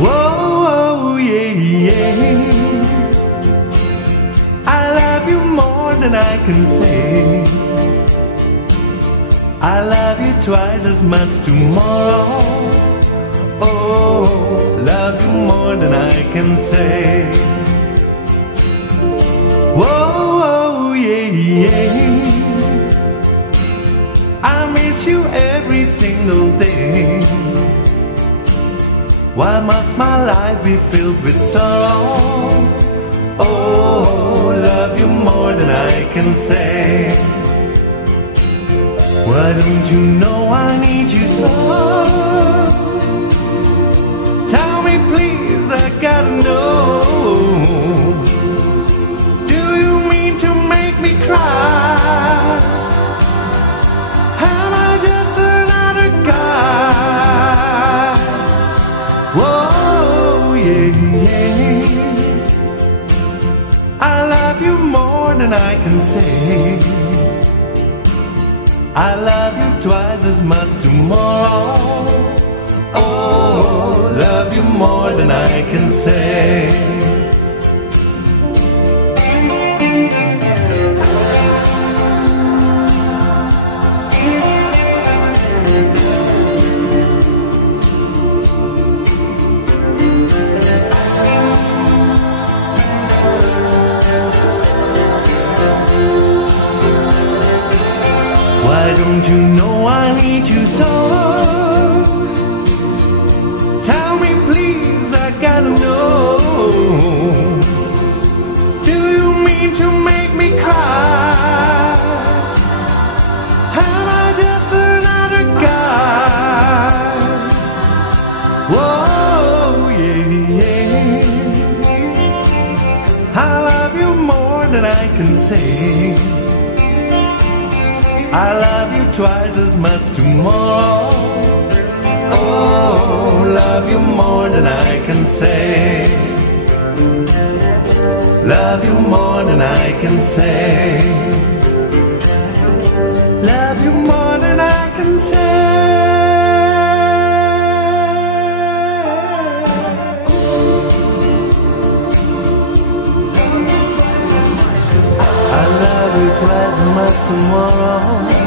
Whoa, yeah, yeah. I love you more than I can say. I love you twice as much tomorrow. Oh, love you more than I can say. Whoa, yeah, yeah. I miss you every single day. Why must my life be filled with sorrow? Oh, love you more than I can say. Why don't you know I need you so? Tell me please, I gotta know. Do you mean to make me cry? Am I just another guy? Whoa, yeah, yeah. I love you more than I can say. I love you twice as much tomorrow. Oh, love you more than I can say. Why don't you know I need you so? Tell me please, I gotta know. Do you mean to make me cry? Am I just another guy? Whoa, yeah, yeah. I love you more than I can say. I love you twice as much tomorrow. Oh, love you more than I can say. Love you more than I can say. Love you more than I can say. I love you twice as much tomorrow.